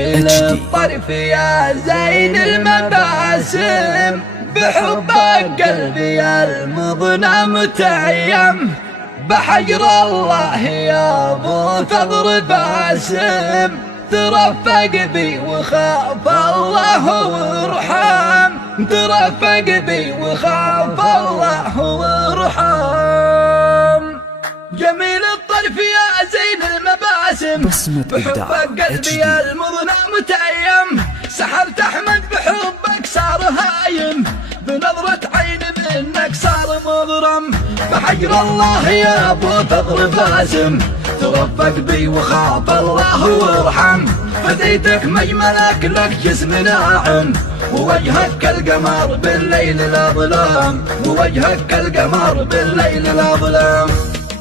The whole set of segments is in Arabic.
الطرف يا زين المباسم، بحبك قلبي المضنى متيم، بحجر الله يا ابو ثغر باسم، ترفق بي وخاف الله وارحم، ترفق بي وخاف الله وارحم. جميل الطرف يا زين المباسم، بحبك قلبي المضنى متيم، سحرت احمد بحبك صار هايم، بنظرة عين منك صار مضرم، بحجر الله يا ابو ثغر باسم، ترفق بي وخاف الله وارحم، فديتك مجملك لك جسم ناعم، ووجهك كالقمر بالليل الاظلام، ووجهك كالقمر بالليل الاظلام.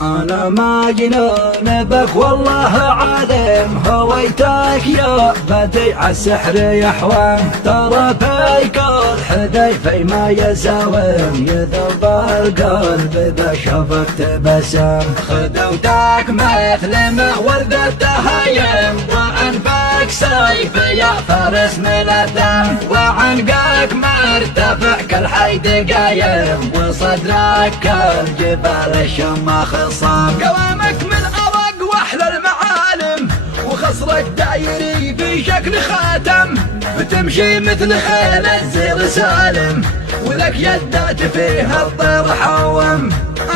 أنا ما جنون بك والله عالم، هويتك يا بديع السحر يا حوام، ترى فيك الحذيفي ما يساوم، يذوب القلب إذا شافك تبسم، خدوتك مثل ما وردة تهيم، وأنفك سيف يا فارس ملثم، وعنقك مرتفع كالحيد قايم، وصدرك كالجبال الشماخ قوامك من أرق واحلى المعالم، وخصرك دايري في شكل خاتم، بتمشي مثل خيل الزير سالم، ولك يدات فيها الطير حوم،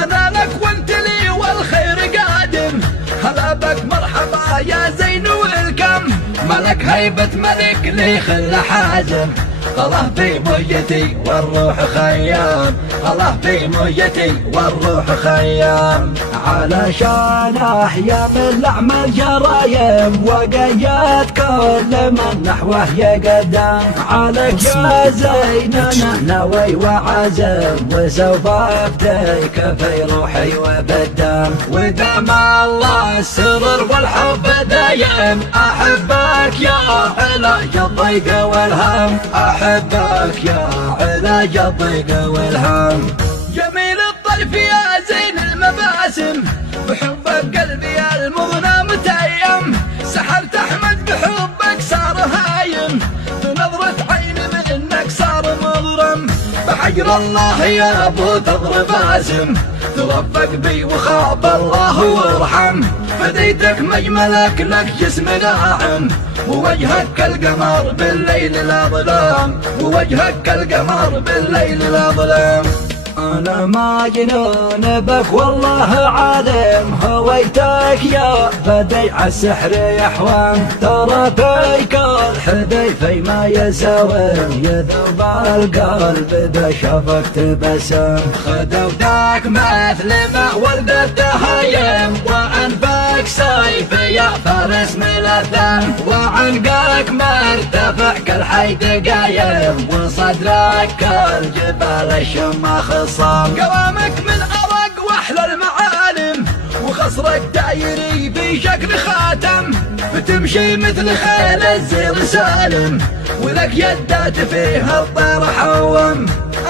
أنا لك وانت لي والخير قادم، هلا بك مرحبا يا زين والكم، ملك هيبة ملك لي خل حازم، الله في ميتي والروح خيام، الله في ميتي والروح خيام، علشان احيا من لعم الجرايم، وقيت كل من نحوه يقدم، عليك يا زين انا ناوي وعزم، وسوف افديك في روحي وبالدم، ودام الله السرر والحب دايم، احبك يا علاج الضيق والهم، أحبك يا علاج الضيق والهم. جميل الطرف يا زين المباسم، بحبك قلبي المضنى متيم، سحرت أحمد بحبك صار هايم، بنظرة عين منك صار مضرم، بحجر الله يا ابو ثغر باسم، ترفق بي وخاف الله وارحم، فديتك مجملك لك جسم ناعم، ووجهك كالقمر بالليل الاظلام، ووجهك كالقمر بالليل الاظلام. أنا ما جنون بك والله عالم، هويتك يا بديع السحر يا حوام، ترى فيك الحذيفي ما يساوم، يذوب القلب إذا شافك تبسم، خدوتك مثل ما وردة تهيم، وأنفك سيف يا فارس ملثم، وعنقك مرتفع كالحيد قايم، وصدرك كالجبال الشماخ قوامك من أرق واحلى المعالم، وخصرك دايري في شكل خاتم، بتمشي مثل خيل الزير سالم، ولك يدات فيها الطير حوم،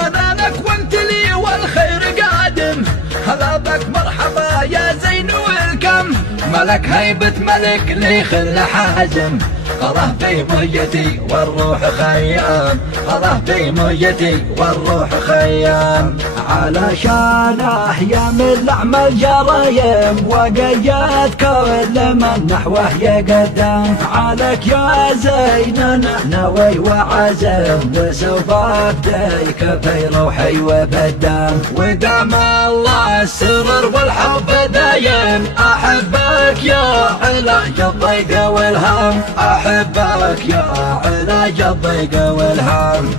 أنا لك وانت لي والخير قادم، هلا بك مرحبا يا زين والكم، ملك هيبة ملك لي خل حازم، الله في ميتي والروح خيام، الله في ميتي والروح خيام، علشان احيا من لعم الجرايم، وقيت كل من نحوه يقدم، عليك يا زين انا ناوي وعزم، وسوف افديك في روحي وبالدم، ودام الله السرر والحب دايم، احبك يا علاج الضيق والهم، أحبك يا علاج الضيق والهم.